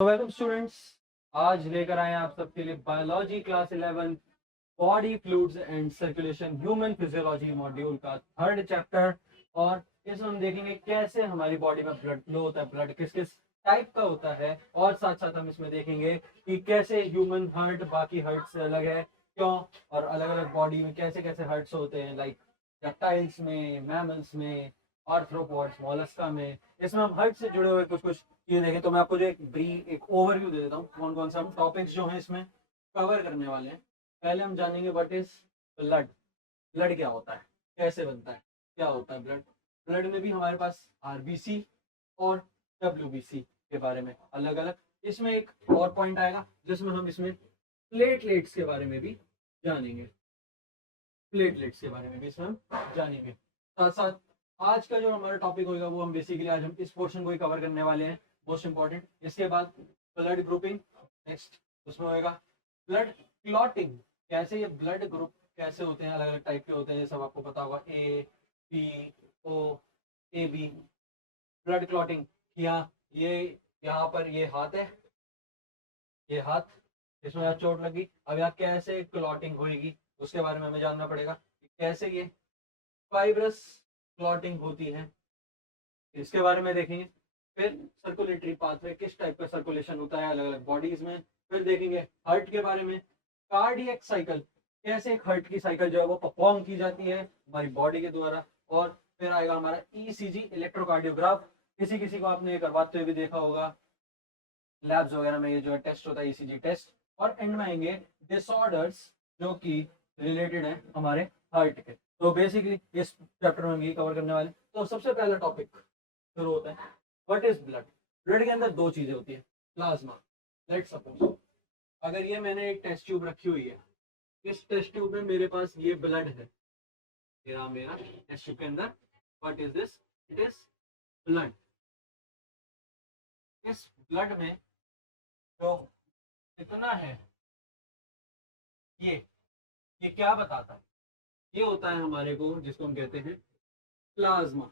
तो welcome students, आज लेकर आए हैं आप सबके लिए biology class 11 body fluids and circulation human physiology module का थर्ड चैप्टर। और इसमें हम देखेंगे कैसे हमारी बॉडी में ब्लड फ्लो होता है, ब्लड किस किस टाइप का होता है, और साथ साथ हम इसमें देखेंगे कि कैसे ह्यूमन हार्ट बाकी हार्ट से अलग है, क्यों, और अलग अलग बॉडी में कैसे कैसे हार्ट्स होते हैं, लाइक रेप्टाइल्स में, मैमल्स में, आर्थ्रोपॉड्स, मोलस्का में। इसमें हम हार्ट से जुड़े हुए कुछ कुछ ये देखें। तो मैं आपको जो एक ओवरव्यू दे देता हूँ कौन कौन सा हम टॉपिक्स जो हैं इसमें कवर करने वाले हैं। पहले हम जानेंगे व्हाट इज ब्लड। ब्लड क्या होता है, कैसे बनता है, क्या होता है ब्लड। ब्लड में भी हमारे पास आरबीसी और डब्ल्यूबीसी के बारे में अलग अलग। इसमें एक और पॉइंट आएगा जिसमें हम इसमें प्लेटलेट्स के बारे में भी जानेंगे। प्लेटलेट्स के बारे में भी इसमें हम जानेंगे। साथ साथ आज का जो हमारा टॉपिक होगा वो हम बेसिकली आज हम इस पोर्शन को ही कवर करने वाले हैं, मोस्ट इंपॉर्टेंट। इसके बाद ब्लड ग्रुपिंग, नेक्स्ट उसमें होएगा ब्लड क्लॉटिंग, कैसे ये ब्लड ग्रुप कैसे होते हैं, अलग अलग टाइप के होते हैं, ये सब आपको पता होगा, A B O A B. Blood clotting किया, ये यहाँ पर ये हाथ है, ये हाथ, इसमें यहाँ चोट लगी, अब यहाँ कैसे क्लॉटिंग होएगी उसके बारे में हमें जानना पड़ेगा, कैसे ये फाइब्रस क्लॉटिंग होती है इसके बारे में देखेंगे। फिर सर्कुलेटरी पाथवे, किस टाइप का सर्कुलेशन होता है अलग अलग बॉडीज में। फिर देखेंगे हार्ट के बारे में, कार्डियक साइकिल, कैसे एक हार्ट की साइकिल जो है वो परफॉर्म की जाती है हमारी बॉडी के द्वारा। और फिर आएगा हमारा ईसीजी, इलेक्ट्रोकार्डियोग्राफ, किसी किसी को आपने ये करवाते हुए भी देखा होगा लैब्स वगैरह में, ये जो है टेस्ट होता है ईसीजी टेस्ट। और एंड में आएंगे डिसऑर्डर्स जो कि रिलेटेड है हमारे हार्ट के। तो बेसिकली इस चैप्टर में हम ये कवर करने वाले। तो सबसे पहला टॉपिक शुरू होता है, व्हाट इज ब्लड। ब्लड के अंदर दो चीजें होती है, प्लाज्मा। लेट्स सपोज अगर ये मैंने एक टेस्ट ट्यूब रखी हुई है, इस टेस्ट ट्यूब में मेरे पास ये ब्लड है, मेरा टेस्ट ट्यूब के अंदर what is this, it is blood. इस ब्लड में जो इतना है, ये क्या बताता है, ये होता है हमारे को जिसको हम कहते हैं प्लाज्मा।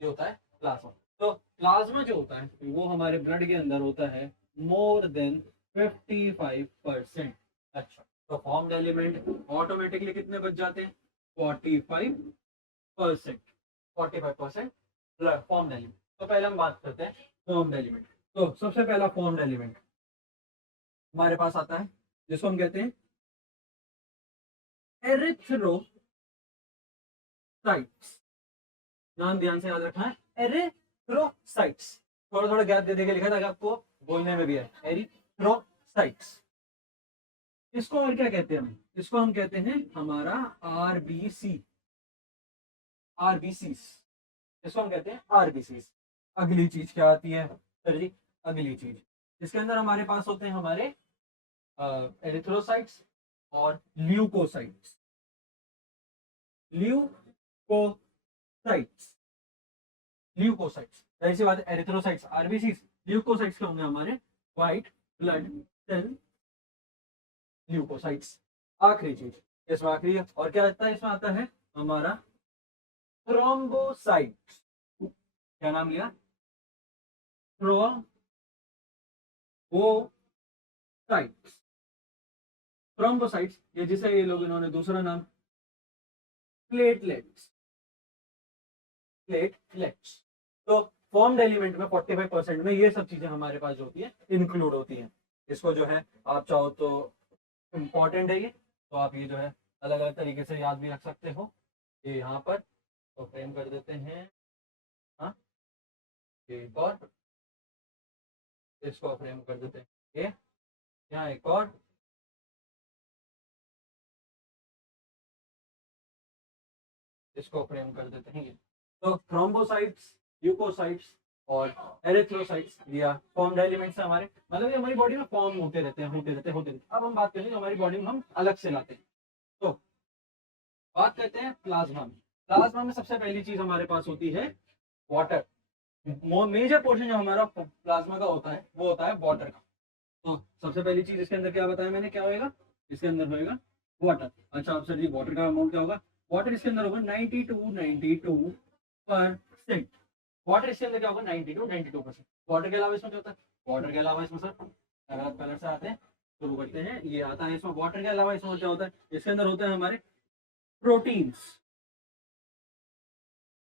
ये होता है प्लाज्मा। तो प्लाज्मा जो होता है वो हमारे ब्लड के अंदर होता है मोर देन 55%। अच्छा, तो फॉर्म्ड एलिमेंट ऑटोमेटिकली कितने बच जाते हैं, 45%। 45% फॉर्म्ड एलिमेंट। तो पहले हम बात करते हैं फॉर्म्ड एलिमेंट। तो सबसे पहला फॉर्म्ड एलिमेंट हमारे पास आता है जिसको हम कहते हैं एरिथ्रोसाइट्स। नाम ध्यान से याद रखना है, एरिथ्रोसाइट्स। थोड़ा थोड़ा गैप दे देके लिखा ताकि आपको बोलने में भी है, एरिथ्रोसाइट्स। इसको और क्या कहते हैं हम, इसको हम कहते हैं हमारा आरबीसी, आरबीसी, इसको हम कहते हैं आरबीसी। अगली चीज क्या आती है सर जी, अगली चीज इसके अंदर हमारे पास होते हैं हमारे एरिथ्रोसाइट्स और ल्यूकोसाइट्स। ल्यूकोसाइट्स, ल्यूकोसाइट्स ऐसी बात है, एरिथ्रोसाइट्स आरबीसी, ल्यूकोसाइट्स क्या होंगे हमारे व्हाइट ब्लड सेल ल्यूकोसाइट्स। आखिरी चीज इसमें आखिरी है, और क्या आता है इसमें आता है हमारा थ्रोम्बोसाइट्स। क्या नाम लिया, थ्रोम्बोसाइट्स। थ्रोम्बोसाइट्स ये जिसे ये लोग इन्होंने दूसरा नाम प्लेटलेट्स, प्लेटलेट्स। तो फॉर्म्ड एलिमेंट में 45% में ये सब चीजें हमारे पास जो होती है इंक्लूड होती हैं। इसको जो है आप चाहो तो इम्पॉर्टेंट है ये, तो आप ये जो है अलग अलग तरीके से याद भी रख सकते हो। ये यहाँ पर तो फ्रेम कर देते हैं, हाँ एक और, इसको फ्रेम कर देते हैं, ये यहाँ एक और, इसको फ्रेम कर देते हैं ये। तो थ्रोम्बोसाइट्स, ल्यूकोसाइट्स और एरिथ्रोसाइट्स या फॉर्म्ड एलिमेंट्स है हमारे, मतलब ये हमारी बॉडी में फॉर्म होते रहते हैं, होते रहते हैं, होते रहते हैं। अब हम बात करेंगे हमारी बॉडी में हम अलग से लाते हैं। तो बात करते हैं प्लाज्मा में। प्लाज्मा में सबसे पहली चीज हमारे पास होती है वाटर। मेजर पोर्शन जो हमारा प्लाज्मा का होता है वो होता है वाटर का। तो सबसे पहली चीज इसके अंदर क्या बताया मैंने, क्या होएगा, इसके अंदर होएगा वाटर। अच्छा अब सर जी वाटर का अमाउंट क्या होगा, वाटर इसके अंदर होगा 92% वाटर इसके अंदर क्या होगा 92%। वाटर के अलावा इसमें क्या होता है, वाटर के अलावा इसमें सर अगर आप कलर से आते हैं शुरू करते हैं, ये आता है इसमें वाटर के अलावा इसमें क्या होता है, इसके अंदर होते हैं हमारे प्रोटीन्स।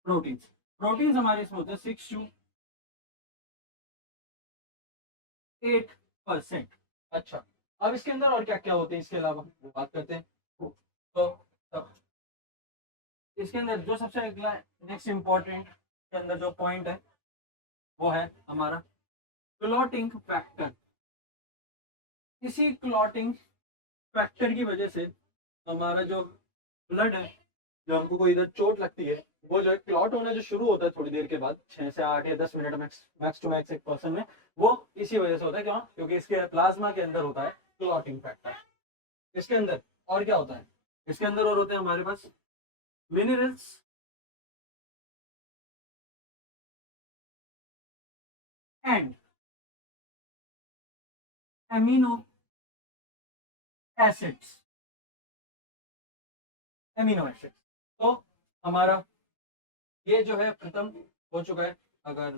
प्रोटीन्स प्रोटीन्स हमारे इसमें होते हैं 6 to 8%। अच्छा, अब इसके अंदर और क्या क्या होते हैं इसके अलावा वो बात करते हैं। तो तब इसके अंदर जो सबसे अगला नेक्स्ट इंपॉर्टेंट के अंदर जो पॉइंट है वो है हमारा क्लॉटिंग फैक्टर। इसी क्लॉटिंग फैक्टर की वजह से हमारा जो ब्लड है, जो हमको कोई इधर चोट लगती है, वो जो है क्लॉट होना जो शुरू होता है थोड़ी देर के बाद 6 से 8 या 10 मिनट मैक्स टू मैक्स एक पर्सन में, वो इसी वजह से होता है। क्यों? क्योंकि इसके प्लाज्मा के अंदर होता है क्लॉटिंग फैक्टर। इसके अंदर और क्या होता है, इसके अंदर और होते हैं हमारे पास minerals and amino acids. Amino acids तो हमारा ये जो है खत्म हो चुका है। अगर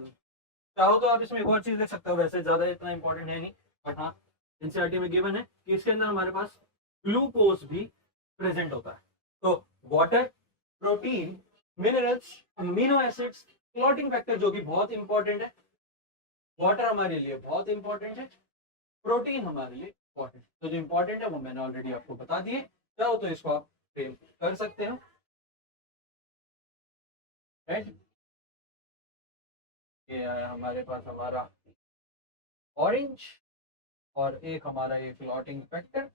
चाहो तो आप इसमें एक और चीज देख सकते हो, वैसे ज्यादा इतना इंपॉर्टेंट है नहीं, बट हाँ एनसीईआरटी में गिवन है कि इसके अंदर हमारे पास ग्लूकोज भी प्रेजेंट होता है। तो water, protein, minerals, amino acids, clotting factor जो कि बहुत इंपॉर्टेंट है। वाटर हमारे लिए बहुत इंपॉर्टेंट है, प्रोटीन हमारे लिए इंपॉर्टेंट। तो जो इंपॉर्टेंट है वो मैंने ऑलरेडी आपको बता दिए, चाहो तो इसको आप फ्रेम कर सकते हो। राइट, ये आया हमारे पास हमारा ऑरेंज और एक हमारा ये क्लॉटिंग फैक्टर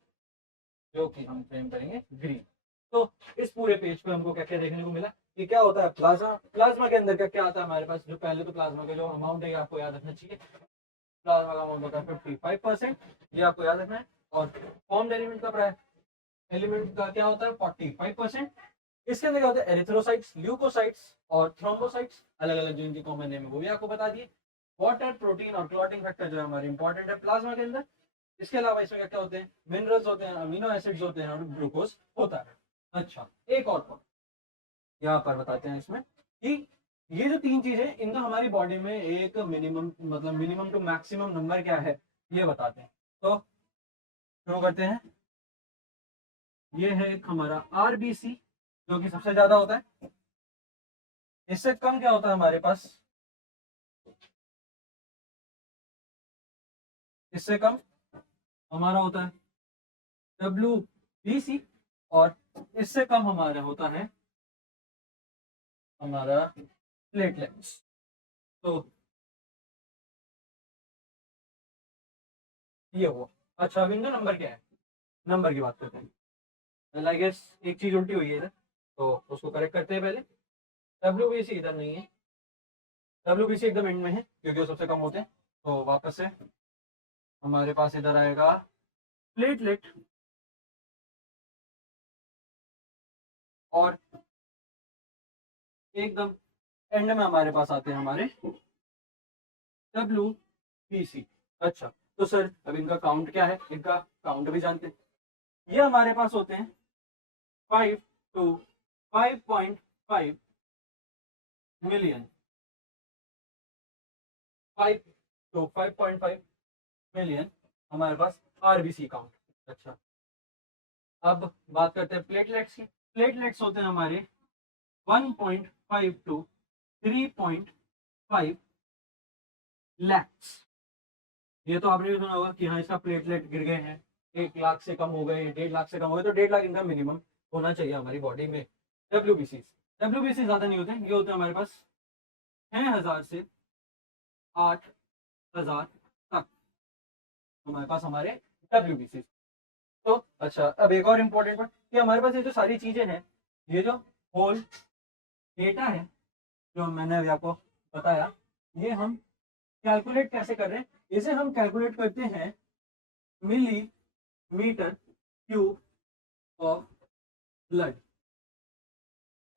जो कि हम फ्रेम करेंगे ग्रीन। तो इस पूरे पेज पे हमको क्या क्या देखने को मिला कि क्या होता है प्लाज्मा। प्लाज्मा के अंदर क्या क्या आता है हमारे पास, जो पहले तो प्लाज्मा का जो अमाउंट है आपको याद रखना चाहिए। प्लाज्मा का अमाउंट होता है 55%, ये आपको याद रखना है। और फॉर्म एलिमेंट का एलिमेंट का क्या होता है 45%। इसके अंदर क्या होता है एरिथ्रोसाइट्स, ल्यूकोसाइट्स और थ्रोम्बोसाइट्स, अलग अलग जो इनके कॉमन नेम है वो भी आपको बता दिए। वाटर, प्रोटीन और क्लॉटिंग फैक्टर जो है हमारे इंपॉर्टेंट है प्लाज्मा के अंदर। इसके अलावा इसमें क्या क्या होते हैं, मिनरल्स होते हैं, अमीनो एसिड्स होते हैं और ग्लूकोज होता है। अच्छा, एक और पॉइंट यहाँ पर बताते हैं इसमें कि ये जो तीन चीजें इनका हमारी बॉडी में एक मिनिमम मतलब मिनिमम टू मैक्सिमम नंबर क्या है ये बताते हैं। तो शुरू करते हैं। ये है एक हमारा आरबीसी जो कि सबसे ज्यादा होता है। इससे कम क्या होता है हमारे पास, इससे कम हमारा होता है WBC और इससे कम हमारा होता है हमारा प्लेटलेट्स। तो ये हुआ। अच्छा, अब इनका नंबर क्या है, नंबर की बात करते हैं। आई गेस एक चीज उल्टी हुई है इधर, तो उसको करेक्ट करते हैं पहले। WBC इधर नहीं है, WBC एकदम एंड में है क्योंकि वो सबसे कम होते हैं। तो वापस से हमारे पास इधर आएगा प्लेटलेट और एकदम एंड में हमारे पास आते हैं हमारे WBC। अच्छा, तो सर अब इनका काउंट क्या है, इनका काउंट भी जानते हैं। ये हमारे पास होते हैं 5 to 5.5 मिलियन। 5 to 5.5 मिलियन हमारे पास आरबीसी काउंट। अच्छा, अब बात करते हैं प्लेटलेट्स की। प्लेटलेट्स होते हैं हमारे 1.5 to 3.5 लैक्स। ये तो आपने भी सुना होगा कि हाँ इसका प्लेटलेट गिर गए हैं, 1 लाख से कम हो गए, 1.5 लाख से कम हो गए, तो 1.5 लाख इनका मिनिमम होना चाहिए हमारी बॉडी में। WBC ज्यादा नहीं होते, ये होते हैं हमारे पास 6,000 से 8,000 तक हमारे पास हमारे WBC। तो अच्छा, अब एक और इम्पोर्टेंट बात कि हमारे पास ये जो सारी चीजें हैं, ये जो होल डेटा है जो मैंने अभी आपको बताया, ये हम कैलकुलेट कैसे कर रहे हैं, इसे हम कैलकुलेट करते हैं मिलीमीटर क्यूब ऑफ ब्लड।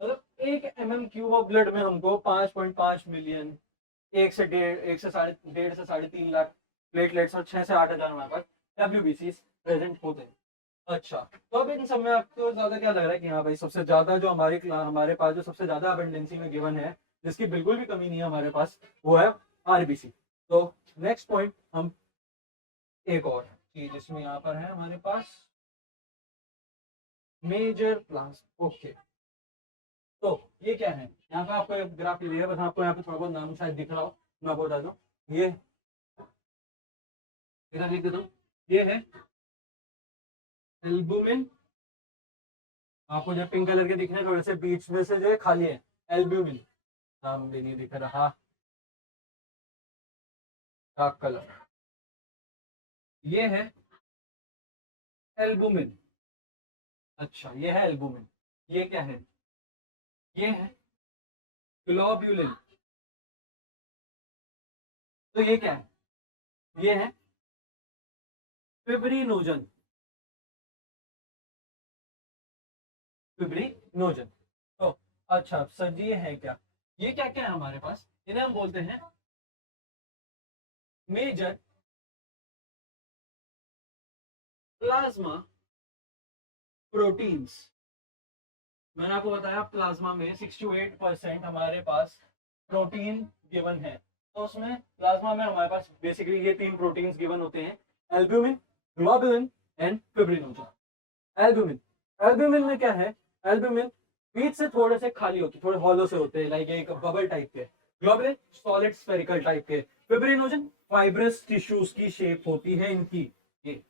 मतलब 1 mm³ ऑफ ब्लड में हमको 5.5 मिलियन, 1 से 1.5 से 3.5 प्लेटलेट्स और 6 से 8,000 हमारे पास WBC प्रेजेंट होते हैं। अच्छा, तो अब इन सब में आपको ज्यादा क्या लग रहा है कि हाँ भाई सबसे ज्यादा जो हमारे पास जो सबसे ज्यादा अबेंडेंसी में गिवन है, जिसकी बिल्कुल भी कमी नहीं है हमारे पास, वो है आरबीसी। तो नेक्स्ट पॉइंट हम एक और चीज इसमें यहाँ पर है हमारे पास मेजर प्लांट्स। ओके, तो ये क्या है, यहाँ पे आपको एक ग्राफ दिया है, बस आपको यहाँ पे थोड़ा बहुत नाम शायद दिख रहा हो, मैं आपको बता दूं। ये इधर लिख देता हूँ, ये है एल्बुमिन। आपको जो पिंक कलर के दिख रहे हैं थोड़े से बीच में से जो है खाली है, एल्ब्यूमिन, नाम भी नहीं दिख रहा, डार्क कलर, ये है एल्बुमिन। अच्छा, ये है एल्बुमिन। ये क्या है, ये है ग्लोब्यूलिन। तो ये क्या है, ये है फिब्रिनोजन। फिब्रिनोजन। तो अच्छा सर जी, ये है क्या, ये क्या क्या है हमारे पास, इन्हें हम बोलते हैं मेजर प्लाज्मा प्रोटीन्स। मैंने आपको बताया प्लाज्मा में 6 to 8% हमारे पास प्रोटीन गिवन है, तो उसमें प्लाज्मा में हमारे पास बेसिकली ये तीन प्रोटीन्स गिवन होते हैं, albumin, globulin and fibrinogen. Albumin, albumin में क्या है, एल्ब्यूमिन बीच से थोड़े से खाली होते, थोड़े हॉलो से होते हैं, लाइक एक बबल टाइप के। ग्लोबुलिन सॉलिड स्फेरिकल टाइप के। फिब्रिनोजन फाइब्रस टिश्यूज की शेप होती है इनकी। ये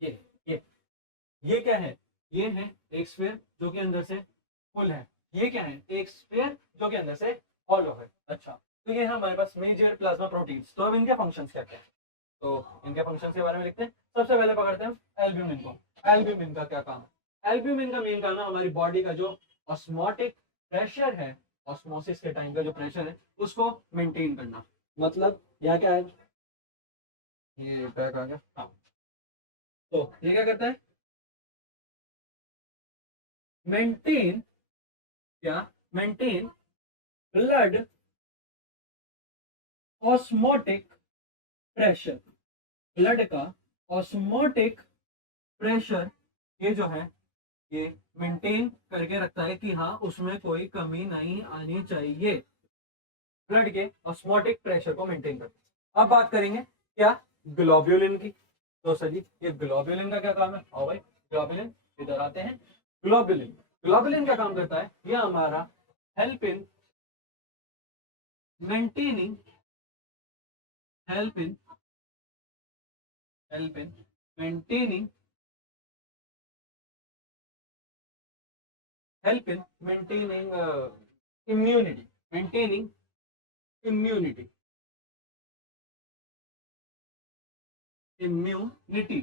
ये ये ये क्या है, ये है एक स्फीयर जो कि अंदर से फुल है, ये क्या है, एक स्फीयर जो कि अंदर से हॉलो है। अच्छा, तो ये है हमारे पास मेजर प्लाज्मा प्रोटीन्स। तो अब इनके फंक्शंस क्या क्या है, तो इनके फंक्शंस के बारे में लिखते हैं। सबसे पहले पकड़ते हैं एल्ब्यूमिन को। एल्ब्यूमिन का क्या काम है, एल्ब्यूमिन का मेन काम है हमारी बॉडी का जो ऑस्मोटिक प्रेशर है, ऑस्मोसिस के टाइम का जो प्रेशर है उसको मेंटेन करना। मतलब यहाँ क्या है, ये बैक आ गया, हाँ, तो ये क्या करता है, मेंटेन, क्या, maintain blood osmotic pressure. Blood का ऑस्मोटिक प्रेशर ये जो है, ये मेंटेन करके रखता है कि हाँ उसमें कोई कमी नहीं आनी चाहिए, ब्लड के ऑस्मोटिक प्रेशर को मेंटेन करता है। अब बात करेंगे क्या, ग्लोब्यूलिन की। तो सर जी, ये ग्लोब्यूलिन का क्या काम है, आओ भाई ग्लोब्यूलिन इधर आते हैं। ग्लोब्यूलिन, ग्लोब्यूलिन का काम करता है, ये हमारा help in maintaining, help in maintaining, help in maintaining immunity, maintaining immunity, immunity,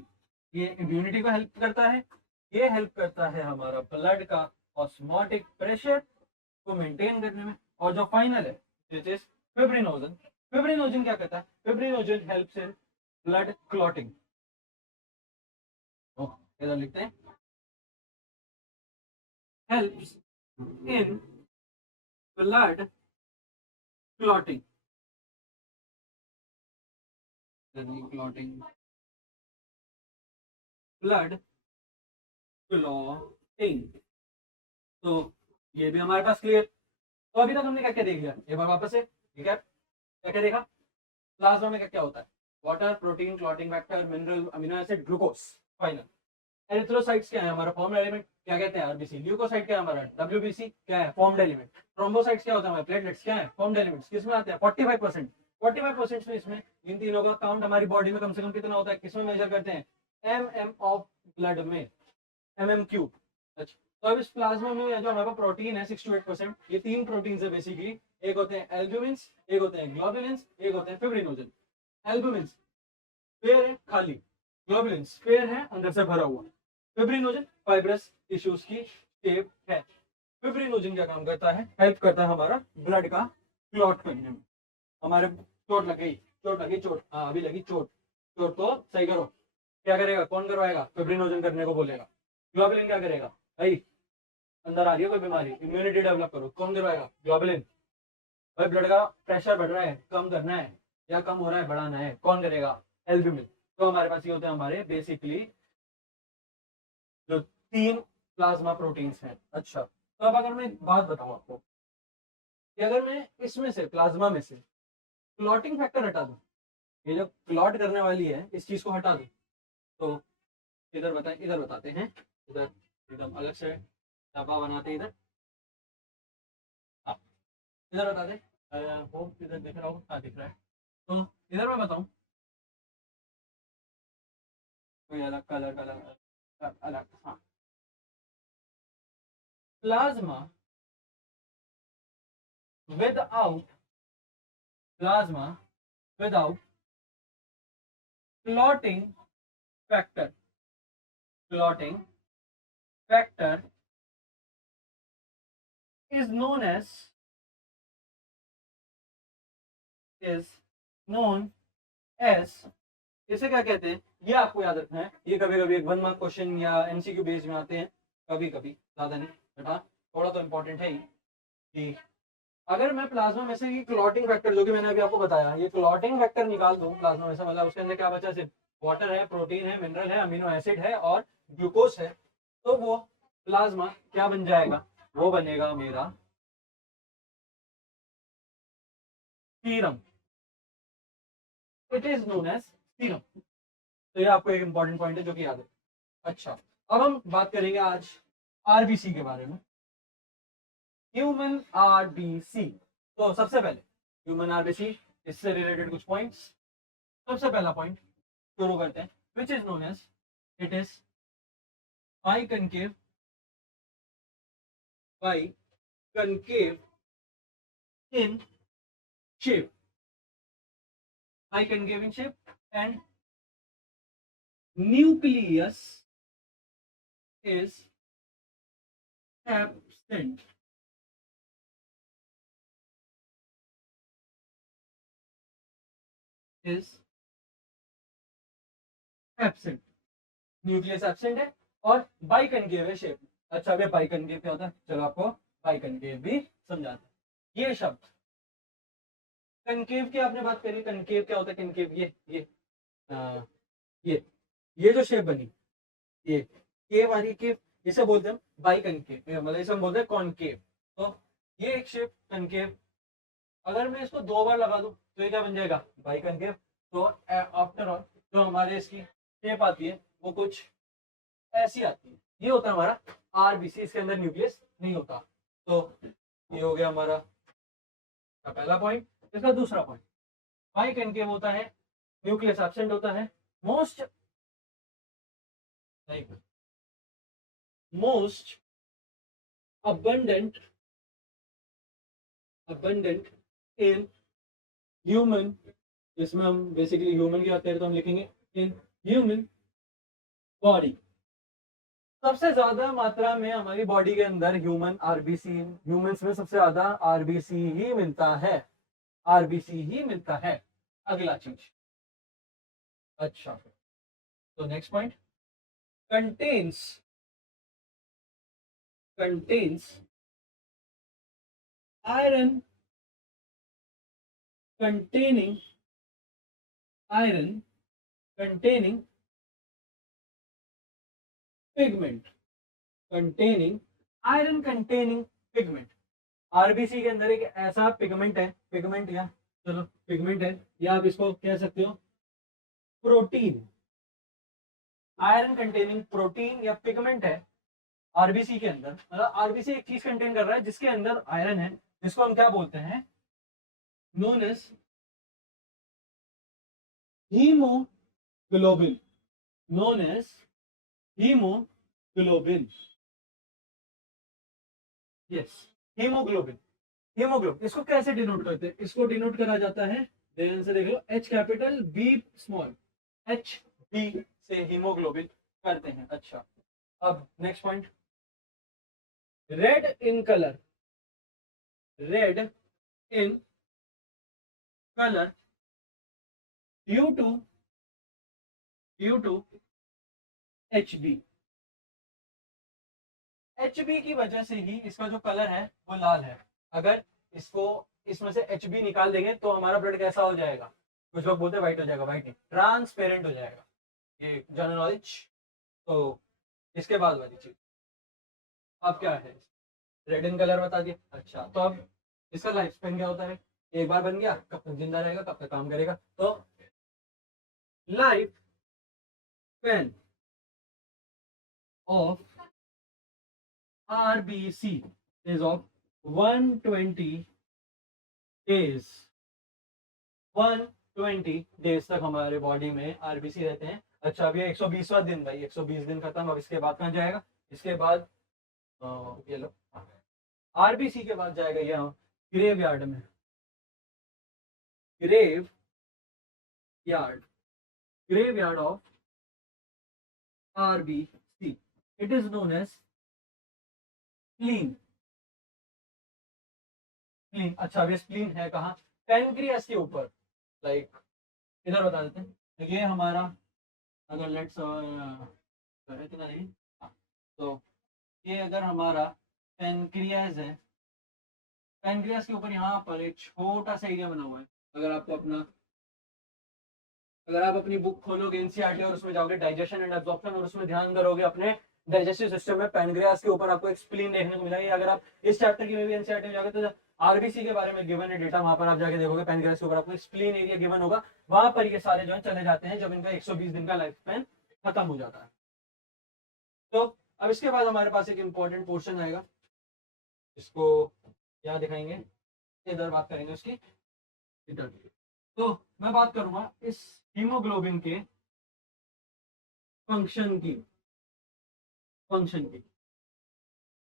ये इम्यूनिटी को हेल्प करता है। ये हेल्प करता है हमारा ब्लड का ऑस्मोटिक प्रेशर को मेंटेन करने में। और जो फाइनल है दिस इज फिब्रिनोजन। फिब्रिनोजन क्या करता है, fibrinogen helps in blood clotting. इधर लिखते हैं, helps in blood clotting, clotting, blood clotting। तो ये भी हमारे पास क्लियर। तो अभी तक हमने क्या क्या देख लिया, एक बार वापस से, ठीक है, क्या क्या देखा, प्लाज्मा में क्या क्या होता है, water, protein, clotting factor, mineral, amino acid, glucose. Final erythrocytes क्या है, हमारा फॉर्म्ड एलिमेंट, क्या कहते हैं, आरबीसी। ल्यूकोसाइट क्या है हमारा, डब्ल्यूबीसी क्या है, फॉर्म्ड एलिमेंट। थ्रोम्बोसाइट्स क्या होता है हमारे, प्लेटलेट्स क्या है, फॉर्म्ड एलिमेंट्स। किसमें आते हैं, 45%। 45% में इसमें इन तीनों का काउंट हमारी बॉडी में कम से कम कितना होता है, किसमें मेजर करते हैं, एम ऑफ ब्लड में, क्यूब। अच्छा, तो अब इस प्लाज्मा में जो हमारे पास प्रोटीन है 6 to 8%, ये तीन प्रोटीन है बेसिकली, एक होते हैं एल्ब्यूमिन्स, एक होते हैं ग्लोबुलिन्स, एक होते हैं फिब्रिनोजन। एल्ब्यूमिन्स स्फीयर है खाली, ग्लोबुलिन्स स्फीयर है अंदर से भरा हुआ, फिब्रिनोजन फाइब्रस टिश्यूज की शेप है। फिब्रिनोजन क्या काम करता है, हेल्प करता है हमारा ब्लड का क्लॉट करने में। हमारे चोट लग गई, चोट लगी, चोट, हाँ अभी लगी चोट, चोट को सही करो, क्या करेगा, कौन करवाएगा, फिब्रिनोजन करने को बोलेगा। ग्लोबुलिन क्या करेगा, भाई अंदर आ रही है कोई बीमारी, इम्यूनिटी डेवलप करो, कौन करवाएगा, ग्लोबुलिन। भाई ब्लड का प्रेशर बढ़ रहा है, कम करना है, या कम हो रहा है, बढ़ाना है, कौन करेगा, एल्ब्यूमिन। तो हमारे पास ये होते हैं हमारे बेसिकली जो तीन प्लाज्मा प्रोटीन्स हैं। अच्छा, तो अब अगर मैं एक बात बताऊं आपको कि अगर मैं इसमें से प्लाज्मा में से क्लॉटिंग फैक्टर हटा दूं, ये जो क्लॉट करने वाली है इस चीज को हटा दो। तो इधर बताते हैं, इधर एकदम अलग से डब्बा बनाते हैं इधर। हाँ, इधर बता दे। वो इधर दिख रहा हो? हाँ दिख रहा है। तो इधर मैं बताऊं, कोई अलग कलर अलग, हाँ। Plasma without plasma without clotting factor, clotting factor is known as is known as, इसे क्या कहते हैं ये आपको याद रखना है। ये कभी कभी एक 1 मार्क क्वेश्चन या एमसीक्यू बेस में आते हैं, कभी कभी, ज्यादा नहीं बेटा, थोड़ा तो इंपॉर्टेंट है ही कि अगर मैं प्लाज्मा में से क्लॉटिंग फैक्टर जो कि मैंने अभी आपको बताया, ये क्लॉटिंग फैक्टर निकाल दूं प्लाज्मा में से, मतलब उसके अंदर क्या बचा, सिर्फ वाटर है, प्रोटीन है, मिनरल है, अमीनो एसिड है और ग्लूकोज है, तो वो प्लाज्मा क्या बन जाएगा, वो बनेगा मेरा serum. It is known as serum. तो ये आपको एक इंपॉर्टेंट पॉइंट है जो कि याद है। अच्छा, अब हम बात करेंगे आज आरबीसी के बारे में, ह्यूमन आरबीसी। तो सबसे पहले ह्यूमन आरबीसी, इससे रिलेटेड कुछ पॉइंट्स। सबसे पहला पॉइंट शुरू करते हैं, which is known as, it is biconcave, biconcave in shape, biconcave in shape and nucleus is absent, is absent, nucleus absent है और बाइकनकेव है शेप। अच्छा, अभी बाइकनकेव क्या होता है, चलो आपको बाइकनकेव भी समझाते हैं। ये शब्द कनकेव की आपने बात करी, कनकेव क्या होता है, कनकेव आ, ये ये जो शेप बनी, ये केव आ रही है, केव, इसे बोलते हैं बाइकनकेव, मतलब इसे हम बोलते हैं कॉनकेव। तो ये एक शेप कनकेव, अगर मैं इसको 2 बार लगा दूं तो ये क्या बन जाएगा, बाइकनकेव। तो आफ्टर ऑल जो हमारे इसकी शेप आती है वो कुछ ऐसी आती है। ये होता है हमारा आरबीसी, इसके अंदर न्यूक्लियस नहीं होता। तो ये हो गया हमारा पहला पॉइंट। इसका दूसरा पॉइंट, बाइकनकेव होता है, न्यूक्लियस एब्सेंट होता है, most most abundant in human, इसमें हम बेसिकली ह्यूमन की बात करें तो हम लिखेंगे इन ह्यूमन बॉडी। सबसे ज्यादा मात्रा में हमारी बॉडी के अंदर ह्यूमन आरबीसी, ह्यूमंस में सबसे ज्यादा आरबीसी ही मिलता है, आरबीसी ही मिलता है। अगला चीज, अच्छा, तो next point, contains iron, containing iron containing pigment, containing iron containing pigment। RBC के अंदर एक ऐसा पिगमेंट है, पिगमेंट या चलो पिगमेंट है, या आप इसको कह सकते हो प्रोटीन, आयरन कंटेनिंग प्रोटीन या पिगमेंट है आरबीसी के अंदर। मतलब आरबीसी एक चीज कंटेन कर रहा है जिसके अंदर आयरन है, जिसको हम क्या बोलते हैं, known as haemoglobin, known as hemoglobin, yes, hemoglobin। Haemoglobin इसको कैसे डिनोट करते हैं, इसको डिनोट करा जाता है, ध्यान से देख लो, H capital B small, H B से हीमोग्लोबिन करते हैं। अच्छा, अब next point, red in colour, red in colour due to H B, H B की वजह से ही इसका जो कलर है वो लाल है। अगर इसको इसमें से एच बी निकाल देंगे तो हमारा ब्लड कैसा हो जाएगा, कुछ लोग बोलते हैं व्हाइट हो जाएगा, व्हाइट नहीं, ट्रांसपेरेंट हो जाएगा। ये जनरल नॉलेज। तो इसके बाद वाली चीज अब क्या है, रेड इन कलर बता दिया। अच्छा, तो अब इसका लाइफ स्पेन क्या होता है, एक बार बन गया कब तक जिंदा रहेगा, कब तक काम करेगा, तो life span of RBC is of 120 days. 120 days तक हमारे बॉडी में आरबीसी रहते हैं। अच्छा अभी 120वां दिन भाई, 120 दिन खत्म। अब इसके बाद कहाँ जाएगा? इसके बाद ये लो, आरबीसी के बाद जाएगा ये ग्रेव यार्ड में। Graveyard, graveyard of RBC. It is known as spleen. Spleen, अच्छा अब ये स्प्लीन है कहाँ? पैनक्रियास के ऊपर। लाइक इधर बता देते हैं, ये हमारा अगर लेट्स इतना नहीं, तो ये अगर हमारा पैनक्रियास है, पैनक्रियास के ऊपर यहाँ पर एक छोटा सा एरिया बना हुआ है। अगर आपको अपना, अगर आप अपनी बुक खोलोगे एनसीईआरटी और उसमें जाओगे डाइजेशन एंड एब्जॉर्प्शन और उसमें ध्यान करोगे अपने डाइजेस्टिव सिस्टम में, पैनक्रियास के ऊपर आपको एक स्प्लीन देखने को मिलेगा। अगर आप इस चैप्टर की में भी एनसीईआरटी में जाओगे तो आरबीसी के बारे में गिवन है डेटा, वहां पर आप जाके देखोगे पैनक्रियास के ऊपर आपको स्प्लीन एरिया गिवन होगा। वहां पर ये सारे जो है चले जाते हैं जब इनका 120 दिन का लाइफ स्पैन खत्म हो जाता है। तो अब इसके बाद हमारे पास एक इंपॉर्टेंट पोर्शन आएगा, इसको यहाँ दिखाएंगे, इधर बात करेंगे उसकी। इधर तो मैं बात करूंगा इस हीमोग्लोबिन के फंक्शन की।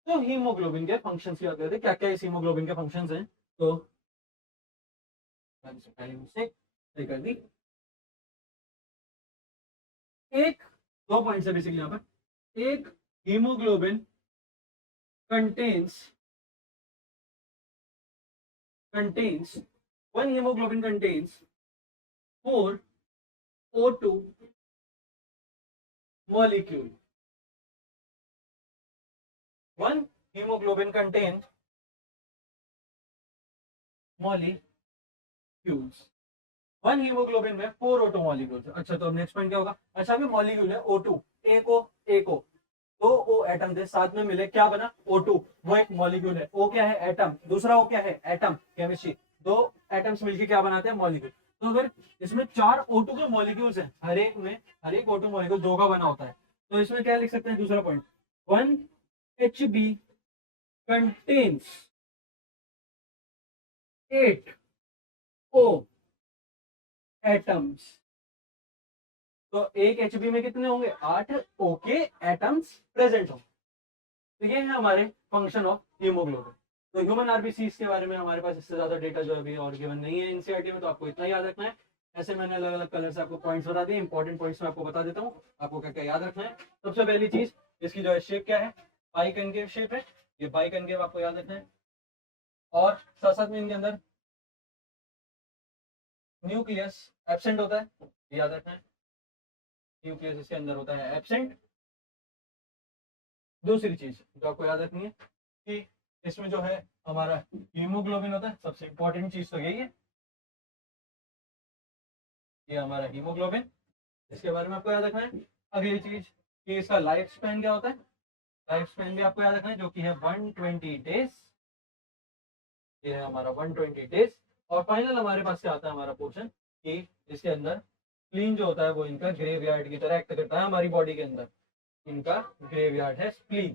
तो हीमोग्लोबिन के फंक्शंस की बात करते हैं, क्या क्या इस हीमोग्लोबिन के फंक्शंस हैं। तो पहले मिस्टेक सही कर दी। एक दो पॉइंट है बेसिकली यहाँ पर। एक haemoglobin one hemoglobin contains 4 O2 molecule. One hemoglobin contains molecules. One haemoglobin में 4 O2 मॉलिक्यूल्स। अच्छा तो अब नेक्स्ट पॉइंट क्या होगा? अच्छा अभी मॉलिक्यूल है O2, एक O, दो O एटम थे साथ में मिले, क्या बना? O2, वो एक मॉलिक्यूल है। O क्या है? एटम। दूसरा O क्या है? Atom, chemistry. दो एटम्स मिलकर क्या बनाते हैं? मॉलिक्यूल। तो अगर इसमें 4 O2 के मॉलिक्यूल्स हैं, हर एक O2 मॉलिक्यूल 2 का बना होता है, तो इसमें क्या लिख सकते हैं? दूसरा point, 1 HB contains 8 O atoms. तो एक एचबी में कितने होंगे? 8 O के एटम्स प्रेजेंट होंगे। तो ये है हमारे फंक्शन ऑफ हीमोग्लोबिन। तो ह्यूमन आरबीसी के बारे में हमारे पास इससे ज्यादा डेटा जो अभी और गिवन नहीं है एनसीईआरटी में, तो आपको इतना याद रखना है। ऐसे मैंने अलग अलग कलर से आपको पॉइंट्स बता दिए। इंपॉर्टेंट पॉइंट्स में आपको बता देता हूँ आपको क्या क्या याद रखना है। सबसे पहली चीज, इसकी जो है शेप क्या है? बाई कनकेव शेप है। ये बाई कनकेव आपको याद रखना है। और साथ साथ में इनके अंदर न्यूक्लियस एब्सेंट होता है, याद रखना है। न्यूक्लियस इसके अंदर होता है एब्सेंट। दूसरी चीज जो आपको याद रखनी है कि इसमें जो है हमारा हीमोग्लोबिन होता है। सबसे इंपॉर्टेंट चीज तो यही है, ये हमारा हीमोग्लोबिन, इसके बारे में आपको याद रखना है। अगली चीज कि इसका लाइफ स्पैन क्या होता है? लाइफ स्पैन भी आपको याद रखना है, जो कि है 120 डेज। ये है हमारा 120 डेज। और फाइनल हमारे पास क्या आता है? हमारा पोर्शन कि इसके अंदर स्प्लीन जो होता है वो इनका ग्रेवयार्ड की तरह एक्ट करता है हमारी बॉडी के अंदर। इनका ग्रेवयार्ड है स्प्लीन।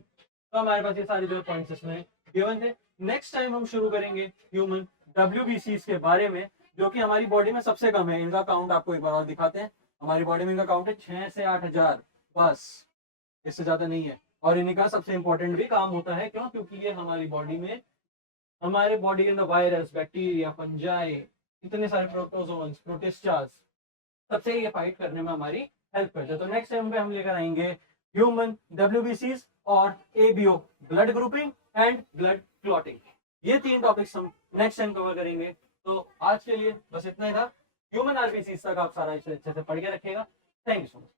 तो हमारे पास ये सारी जो पॉइंट्स इसमें गिवन थे। नेक्स्ट टाइम हम शुरू करेंगे ह्यूमन WBC के बारे में, जो कि हमारी बॉडी में सबसे कम है। इनका काउंट आपको एक बार और दिखाते हैं। हमारी बॉडी में इनका काउंट है 6 से 8 हजार, बस, इससे ज्यादा नहीं है। और इन्हीं का सबसे इंपॉर्टेंट भी काम होता है। क्यों? क्योंकि ये हमारी बॉडी में, हमारे बॉडी के अंदर वायरस, बैक्टीरिया, फंजाई, इतने सारे प्रोटोजोन्स, प्रोटिस्टास, सबसे ये फाइट करने में हमारी हेल्प करते हैं। तो नेक्स्ट टाइम पे हम लेकर आएंगे ह्यूमन WBC और ABO, blood grouping and blood clotting. ये 3 टॉपिक्स हम नेक्स्ट टाइम कवर करेंगे। तो आज के लिए बस इतना ही था। ह्यूमन RBC तक आप सारा इसे अच्छे से पढ़ के रखेगा। Thank you so much.